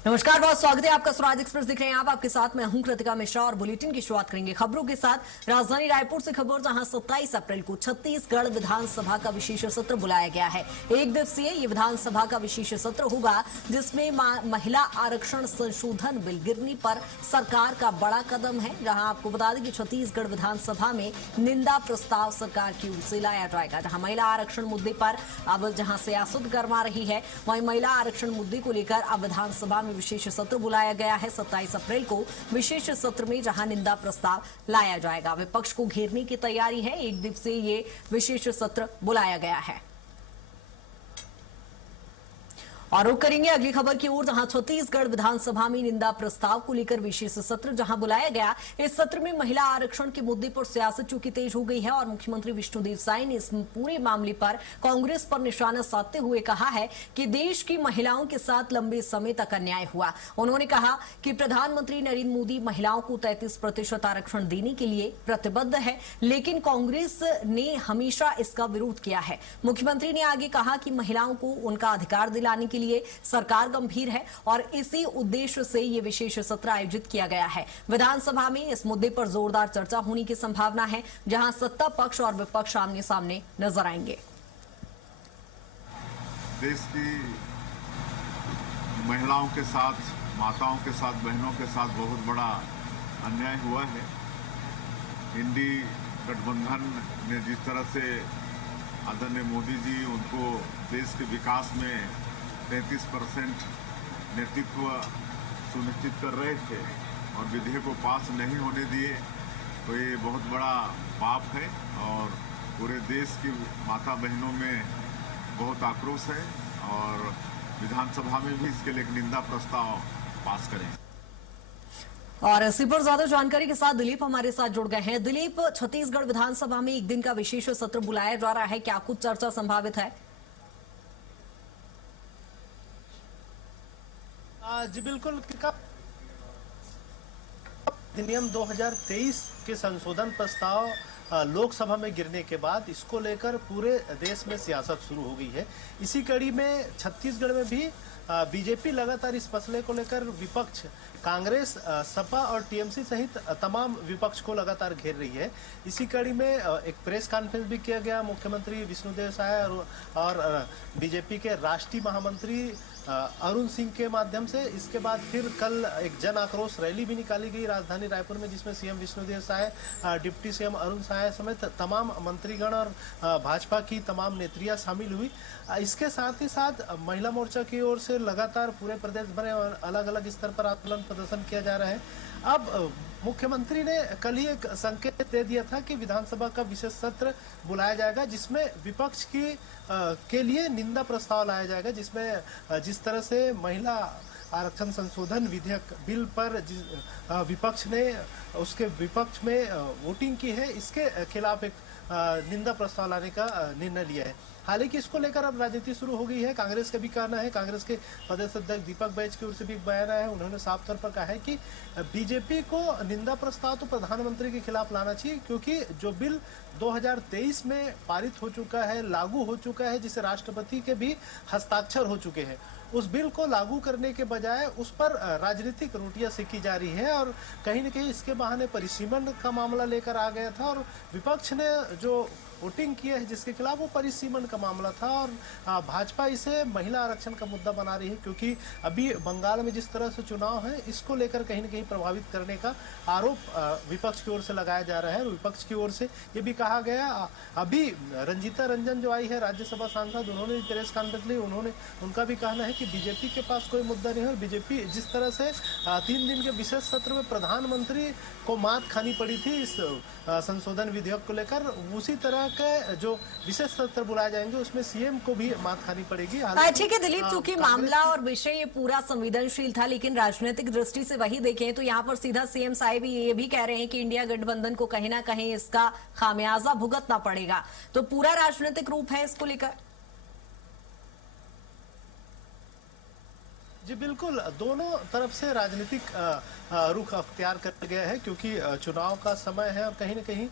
नमस्कार, बहुत स्वागत है आपका। स्वराज एक्सप्रेस दिख रहे हैं आप, आपके साथ मैं हूं कृतिका मिश्रा और बुलेटिन की शुरुआत करेंगे खबरों के साथ। राजधानी रायपुर से खबर, जहां 27 अप्रैल को छत्तीसगढ़ विधानसभा का विशेष सत्र बुलाया गया है। एक दिवसीय ये विधानसभा का विशेष सत्र होगा, जिसमें महिला आरक्षण संशोधन बिल गिरने पर सरकार का बड़ा कदम है। जहां आपको बता दें कि छत्तीसगढ़ विधानसभा में निंदा प्रस्ताव सरकार की ओर से लाया जाएगा। जहां महिला आरक्षण मुद्दे पर अब जहां सियासत गरमा रही है, वहीं महिला आरक्षण मुद्दे को लेकर अब विधानसभा में विशेष सत्र बुलाया गया है। 27 अप्रैल को विशेष सत्र में जहां निंदा प्रस्ताव लाया जाएगा, विपक्ष को घेरने की तैयारी है। एक दिवसीय ये विशेष सत्र बुलाया गया है। और रुक करेंगे अगली खबर की ओर, जहां छत्तीसगढ़ विधानसभा में निंदा प्रस्ताव को लेकर विशेष सत्र जहां बुलाया गया। इस सत्र में महिला आरक्षण के मुद्दे पर सियासत चूंकि तेज हो गई है और मुख्यमंत्री विष्णुदेव साय ने इस पूरे मामले पर कांग्रेस पर निशाना साधते हुए कहा है कि देश की महिलाओं के साथ लंबे समय तक अन्याय हुआ। उन्होंने कहा कि प्रधानमंत्री नरेंद्र मोदी महिलाओं को 33% आरक्षण देने के लिए प्रतिबद्ध है, लेकिन कांग्रेस ने हमेशा इसका विरोध किया है। मुख्यमंत्री ने आगे कहा कि महिलाओं को उनका अधिकार दिलाने के लिए सरकार गंभीर है और इसी उद्देश्य से ये विशेष सत्र आयोजित किया गया है। विधानसभा में इस मुद्दे पर जोरदार चर्चा होने की संभावना है, जहां सत्ता पक्ष और विपक्ष आमने सामने नजर आएंगे। देश की महिलाओं के साथ, माताओं के साथ, बहनों के साथ बहुत बड़ा अन्याय हुआ है। इंडी गठबंधन ने जिस तरह से आदरणीय मोदी जी उनको देश के विकास में 33% नेतृत्व सुनिश्चित कर रहे थे और विधेयक को पास नहीं होने दिए, तो ये बहुत बड़ा पाप है और पूरे देश की माता बहनों में बहुत आक्रोश है और विधानसभा में भी इसके लिए एक निंदा प्रस्ताव पास करें। और इसी पर ज्यादा जानकारी के साथ दिलीप हमारे साथ जुड़ गए हैं। दिलीप, छत्तीसगढ़ विधानसभा में एक दिन का विशेष सत्र बुलाया जा रहा है, क्या कुछ चर्चा संभावित है? जी बिल्कुल। अधिनियम 2023 के संशोधन प्रस्ताव लोकसभा में गिरने के बाद इसको लेकर पूरे देश में सियासत शुरू हो गई है। इसी कड़ी में छत्तीसगढ़ में भी बीजेपी लगातार इस मसले को लेकर विपक्ष, कांग्रेस, सपा और टीएमसी सहित तमाम विपक्ष को लगातार घेर रही है। इसी कड़ी में एक प्रेस कॉन्फ्रेंस भी किया गया। मुख्यमंत्री विष्णुदेव साय और बीजेपी के राष्ट्रीय महामंत्री अरुण सिंह के माध्यम से। इसके बाद फिर कल एक जन आक्रोश रैली भी निकाली गई राजधानी रायपुर में, जिसमें CM Vishnudeo Sai, deputy CM Arun Sai समेत तमाम मंत्रीगण और भाजपा की तमाम नेत्रियां शामिल हुई। इसके साथ ही साथ महिला मोर्चा की ओर से लगातार पूरे प्रदेश भर और अलग अलग स्तर पर आंदोलन प्रदर्शन किया जा रहा है। अब मुख्यमंत्री ने कल ही एक संकेत दे दिया था कि विधानसभा का विशेष सत्र बुलाया जाएगा, जिसमें विपक्ष के लिए निंदा प्रस्ताव लाया जाएगा, जिसमें जिस तरह से महिला आरक्षण संशोधन विधेयक बिल पर विपक्ष ने उसके विपक्ष में वोटिंग की है, इसके खिलाफ एक निंदा प्रस्ताव लाने का निर्णय लिया है। हालांकि इसको लेकर अब राजनीति शुरू हो गई है। कांग्रेस का भी कहना है, कांग्रेस के प्रदेश अध्यक्ष दीपक बैज की ओर से भी एक बयान आया है। उन्होंने साफ तौर पर कहा है कि बीजेपी को निंदा प्रस्ताव तो प्रधानमंत्री के खिलाफ लाना चाहिए, क्योंकि जो बिल 2023 में पारित हो चुका है, लागू हो चुका है, जिसे राष्ट्रपति के भी हस्ताक्षर हो चुके हैं, उस बिल को लागू करने के बजाय उस पर राजनीतिक रोटियां सेकी जा रही है और कहीं न कहीं इसके बहाने परिसीमन का मामला लेकर आ गया था और विपक्ष ने जो वोटिंग किया है जिसके खिलाफ, वो परिसीमन का मामला था और भाजपा इसे महिला आरक्षण का मुद्दा बना रही है, क्योंकि अभी बंगाल में जिस तरह से चुनाव है, इसको लेकर कहीं न कहीं प्रभावित करने का आरोप विपक्ष की ओर से लगाया जा रहा है। और विपक्ष की ओर से ये भी कहा गया, अभी रंजीता रंजन जो आई है राज्यसभा सांसद, उन्होंने प्रेस कॉन्फ्रेंस ली, उनका भी कहना है कि बीजेपी के पास कोई मुद्दा नहीं है और बीजेपी जिस तरह से 3 दिन के विशेष सत्र में प्रधानमंत्री को मात खानी पड़ी थी इस संशोधन विधेयक को लेकर, उसी तरह के जो विशेष सत्र बुलाए जाएंगे उसमें सीएम को भी मात खानी पड़ेगी। ठीक है दिलीप, चूंकि मामला और विषय ये पूरा संवेदनशील था, लेकिन राजनीतिक दृष्टि से वही देखें तो यहाँ पर सीधा सीएम साहब ये भी कह रहे हैं कि इंडिया गठबंधन को कहीं ना कहीं इसका खामियाजा भुगतना पड़ेगा, तो पूरा राजनीतिक रूप है इसको लेकर। जी बिल्कुल, दोनों तरफ से राजनीतिक रुख अख्तियार कर गया है, क्योंकि चुनाव का समय है और कहीं न कहीं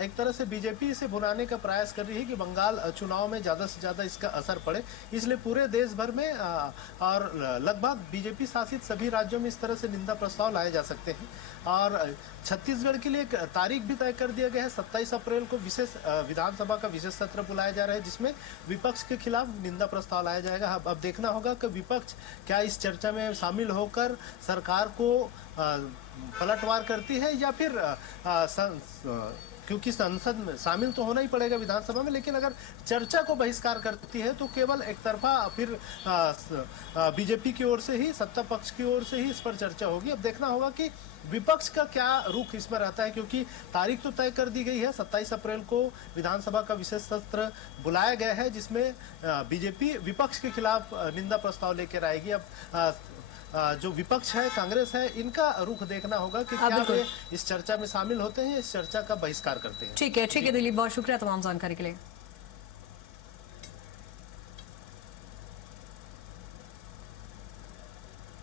एक तरह से बीजेपी इसे भुनाने का प्रयास कर रही है कि बंगाल चुनाव में ज़्यादा से ज़्यादा इसका असर पड़े। इसलिए पूरे देश भर में और लगभग बीजेपी शासित सभी राज्यों में इस तरह से निंदा प्रस्ताव लाए जा सकते हैं। और छत्तीसगढ़ के लिए एक तारीख भी तय कर दिया गया है। 27 अप्रैल को विशेष विधानसभा का विशेष सत्र बुलाया जा रहा है, जिसमें विपक्ष के खिलाफ निंदा प्रस्ताव लाया जाएगा। अब देखना होगा कि विपक्ष क्या इस चर्चा में शामिल होकर सरकार को पलटवार करती है, या फिर क्योंकि संसद में शामिल तो होना ही पड़ेगा विधानसभा में, लेकिन अगर चर्चा को बहिष्कार करती है तो केवल एक तरफा फिर बीजेपी की ओर से ही, सत्ता पक्ष की ओर से ही इस पर चर्चा होगी। अब देखना होगा कि विपक्ष का क्या रुख इसमें रहता है, क्योंकि तारीख तो तय कर दी गई है। 27 अप्रैल को विधानसभा का विशेष सत्र बुलाया गया है, जिसमें बीजेपी विपक्ष के खिलाफ निंदा प्रस्ताव लेकर आएगी। अब जो विपक्ष है, कांग्रेस है, इनका रुख देखना होगा कि क्या वे इस चर्चा में शामिल होते हैं, इस चर्चा का बहिष्कार करते हैं। ठीक है दिलीप, बहुत शुक्रिया तमाम जानकारी के लिए।